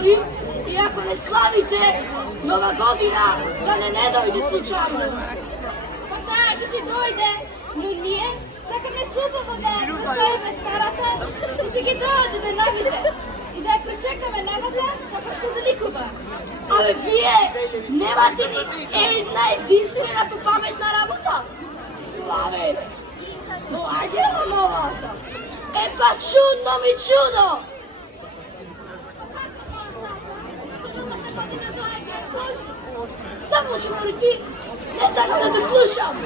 izbori i ako ne slavite Nova godina, da ne dojde slučajno. Pa да си дойде, но ние сакаме хубаво да славиме старата, да си ги дойде новите и да я причекаме новата, како што да ликува. Абе, вие немате ни една единствена попаметна работа. Славе! Доаѓала новата. Па чудно ми чудо! Па како тоа така? За новата година доаѓа Божи. Замолчи, мори ти! Не сакам да те слушам!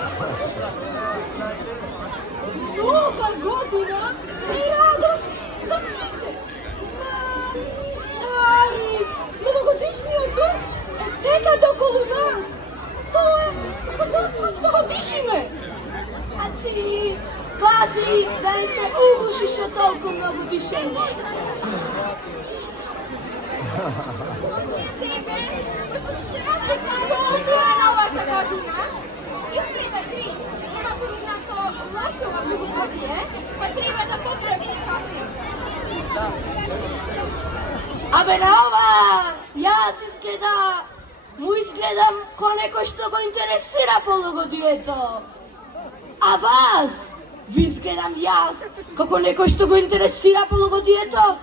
Нова година и радост за сите! Мали, стари, новогодишниот дух е секаде околу нас! Тоа е како возвач да го дишиме! А ти пази да не се угушиш од толку многу дишење! Сонце себе, пошто се разликува од новата година, изгледа грич, има поминато лошо многогодие, па треба да поправи ситуацијата. Абе на ова, јас му изгледам ко некој што го интересира полугодието. А вас, ви изгледам јас како некој што го интересира полугодието?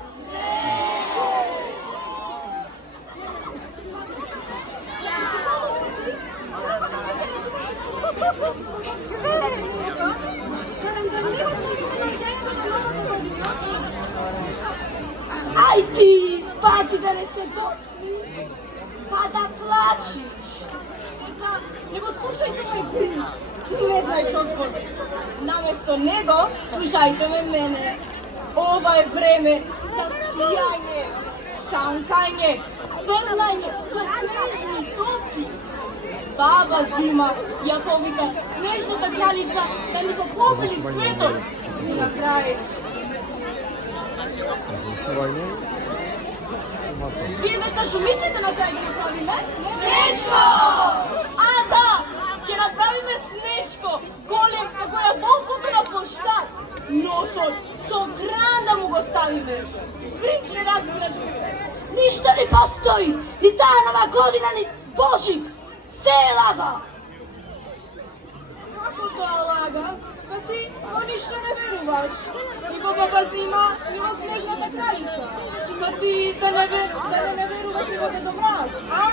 Ај ти, пази да не се доцниш, па да плачиш. Деца, не го слушајте мој гринч. Не знае што збори. Наместо него, слушајте ме мене. Ова е време за скијање, санкање, фрлање со снежни топки. Баба Зима ја повика снежната кралица да ни го побели цветот. И на крај вие деца што мислите на крај да направиме? Снежко! А да, ќе направиме Снежко, голем како јаболкото на плоштад. Носот со кран да му го ставиме. Гринч не разбира човек. Ништо не постои, ни таа нова година, ни Божик. Се е лага. Како тоа лага? Па ти во ништо не веруваш. Ни во баба Зима, ни во Снежната кралица. Па ти да не веруваш ни во Дедо Мраз, а?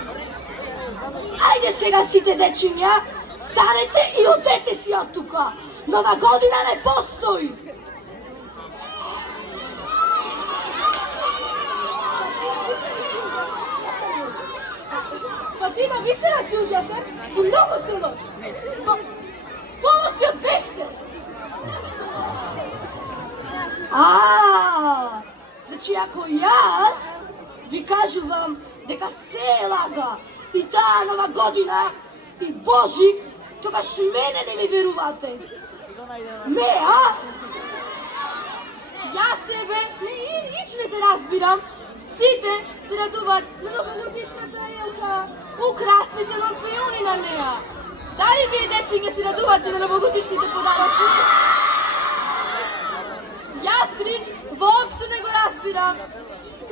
Ајде сега сите дечиња, станете и одете си од тука. Нова година не постои. Па ти навистина си ужасен и многу си лош. Помош си од вештер. Значи ако јас ви кажувам дека се е лага и таа нова година и Божик, тогаш мене не ми верувате. Не, а? Јас тебе ич не те разбирам. Сите се радуваат на новогодишната елка, украсните лампиони на неа. Дали вие дечиња се радувате на новогодишните подароци? Јас, Грич, воопшто не го разбирам.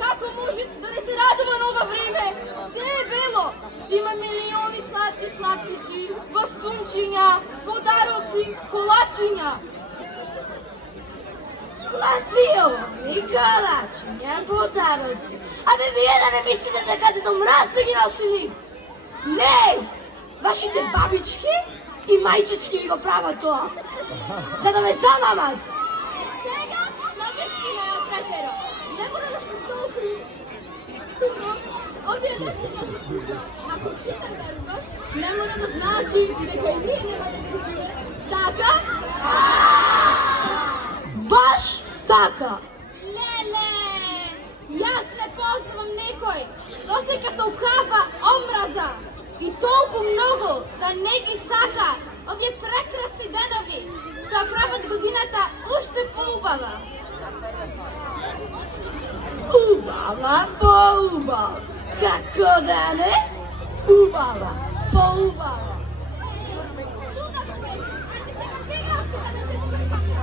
Како може да не се радува на ова време? Се е бело. Има милиони сладки сладкиши, бастунчиња, подароци, колачиња. Лампиони, калачиња, подароци. Абе вие да не мислите дека Дедо Мраз ги носи нив? Не! Вашите бабички и мајчички ви го прават тоа. За да ме замамат. Сега навистина ја претеро. Не мора да се толку сумно. Овие дечиња ги слушаат. Ако ти не веруваш, не мора да значи дека и ние нема да веруваме. Така? Баш така. Леле! Јас не познавам некој. Осека толкава омраза и толку многу да не ги сака овие прекрасни денови, што прават годината уште поубава. Убава, поубава. Како да не? Убава, поубава. Чуда човек, ајде сега бега од тука да се спрпаме.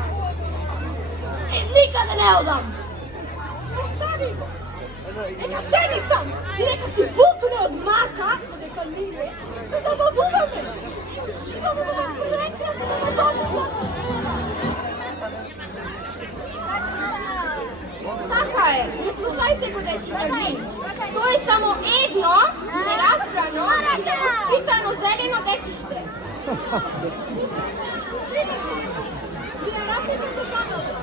Никаде не одам. Остави го. Neka sedi sam i neka si bukne od maka, neka nije, se zabavujeme i uživamo u ovom prekrasnom novogodišnjem. Така е, не слушайте го дечиња Гринч. Тоа е само едно, неразбрано и невоспитано зелено детиште. Вие расипете самото.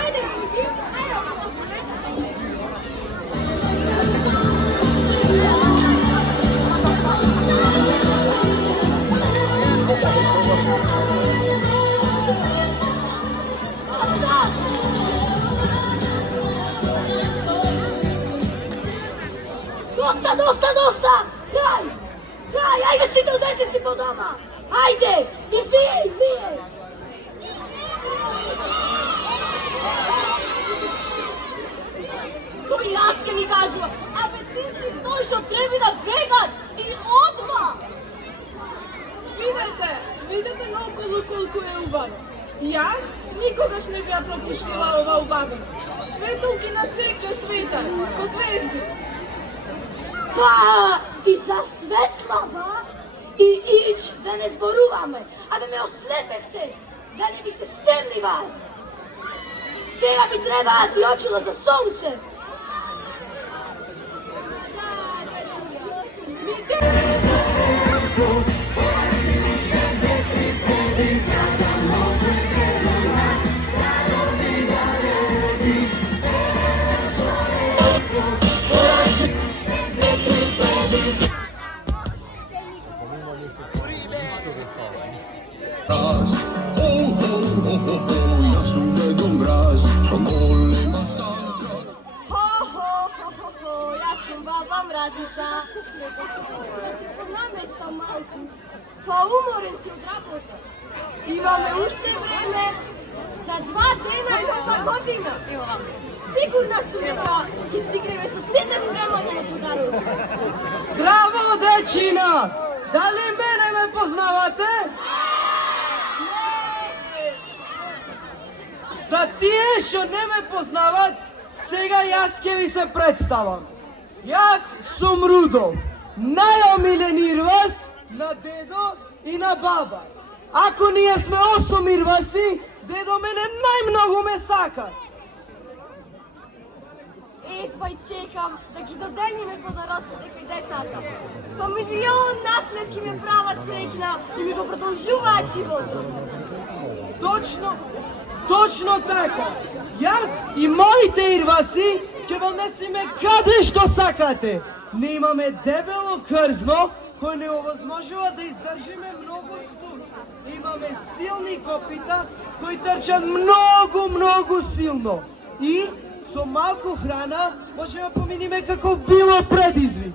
Ајде, Мики, ајде, помошаме. Dosta! Kraj, ajde svi odete si po doma! Ajde! I vije! Тој Јаска ни кажува, абе ти си тој што треба да бегат и одма! Видете наоколу колку е убаво. Јас никогаш не бија пропуштила ова убавина. Светолки на секој светар, ко звезди. Па, и за светлава и ич да не зборуваме. Абе ме ослепевте, да не ми се стемни вас. Сега ми требаат и очила за сонце. Јас сум баба Мразица. Да ти понаместам малку. Па уморен си од работа. Имаме уште време. За 2 дена е нова година. Сигурна сум дека ги стигнеме со сите спремања на подароци. Здраво, дечина! Дали мене ме познавате? За тие што не ме познават, сега јас ќе ви се представам. Јас сум Рудолф, најомилен ирвас на дедо и на баба. Ако ние сме 8 ирваси, дедо мене најмногу ме сака. Едва и чекам да ги доделиме подароците кај децата. Па милион насмевки ме прават среќна и ми го продолжуваат животот. Точно така. Јас и моите ирваси ќе ве несиме каде што сакате. Не имаме дебело крзно кој не овозможува да издржиме многу студ. Имаме силни копита кои трчат многу силно. И со малку храна може да поминиме како било предизвик.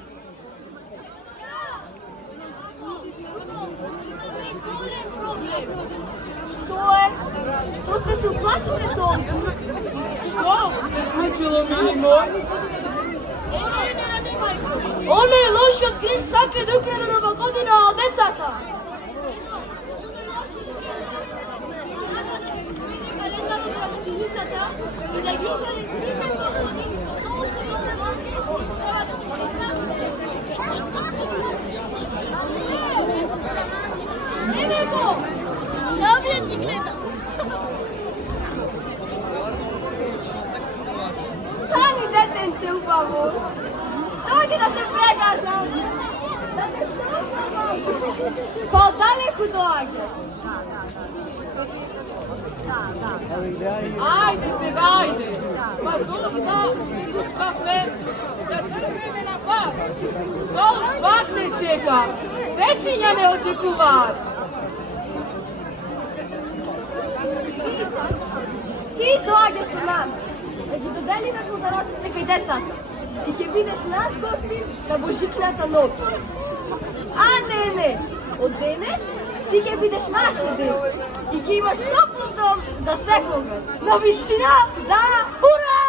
Што е? Што сте се уплашиле толку? Што се случило, мили мој? Оној лошиот Гринч сака да украде нова година од децата. Календарот на работилицата и да ги украде сите подароци што Еме го! Навија ги гледам. Стани, детенце, убаво. Дојди да те прегарнам. Подалеку доаѓаш. Ајде сега, ајде. Па доста пиеш кафе, да тргнеме на бар. Долу пак не чека. Дечиња не очекуваат. Ти доаѓаш со нас, да ги доделиме подароците кај децата и ќе бидеш наш гостин на Божикната ноќ. А не, од денес ти ќе бидеш нашиот ден и ќе имаш топол дом за секогаш. На вистина, да, ура!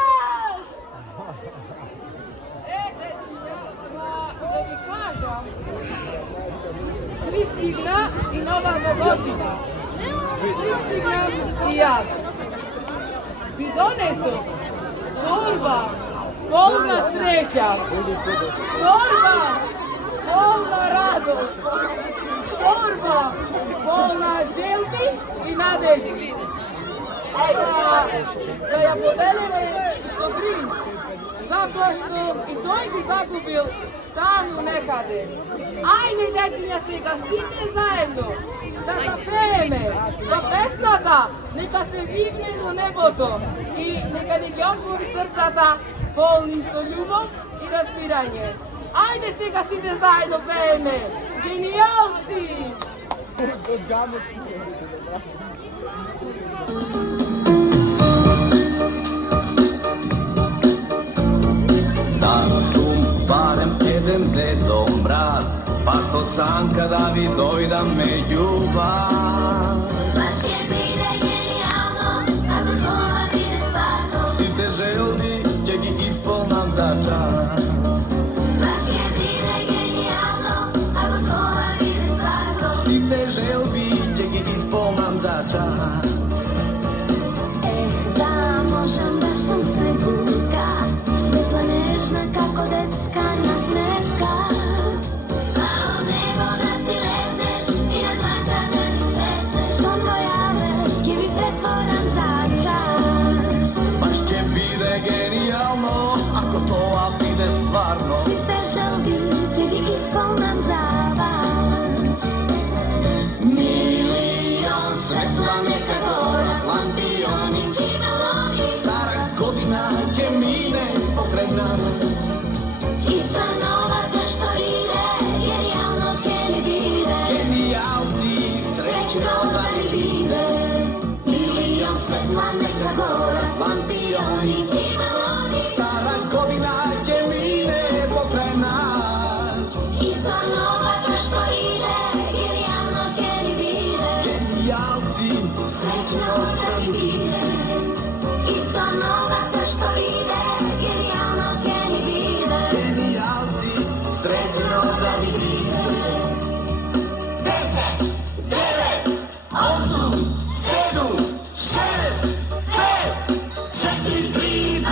Дечиња, да ви кажам, пристигна и новата година. Пристигнам и јас. Ви донесов торба polna sreća, torba polna radost, torba polna želbi i nadeždi. Da ja podelime so Grinč, zato što i той ги загубил таму некаде. Ајде, дечиња, сега сите заедно да запееме во песната, нека се вивне до небото и нека ни ги отвори срцата полни со љубов и разбирање. Ајде сега сите заедно пееме. Гениалци! Da sum barem jedan dedo mraz, pa so sanka da vi dojda me ljubav. Baš je bide genijalno, ako tvoja bide stvarno. Site želbi, će gi ispolnam za čas. Baš je bide genijalno, ako tvoja bide stvarno. Site želbi, će gi ispolnam za čas. Da možem da sam sneguljka, svetla nežna kako detska nasmevka. Malo nebo da si letneš i na tvankane mi svetneš. Som pojave, je mi pretvoram za čas. Baš će bide genijalno, ako to bide stvarno. Site želbi, te gi ispolnam za vas. Milion svetla neka gora, lampioni, kimeloni. Stara godina će mine pokraj nas. I sa novata što ide, genijalno keni bide. Genijalci, srećno da mi bide. Milion svetla neka gora, lampioni, kimeloni. stara godina će mine pokraj nas. I sa novata što ide, genijalno keni bide. Genijalci, Srećno da mi bide. I sa novata što ide, genijalno keni bide. genijalci, srećno da vi bide. 10, 9, 8, 7, 6, 5, 4, 3, 2,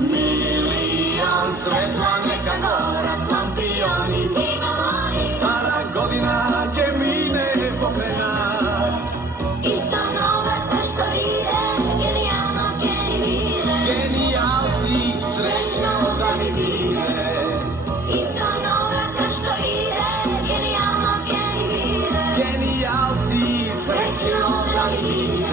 1. Milion svetla neka gora, lampioni, Kimeloni. stara godina će mine pokraj nas. I sa novata što ide, genijalno keni bide. Genijalci, srećno da mi bide. I sa novata što ide, genijalno keni bide. Genijalci, srećno da mi bide.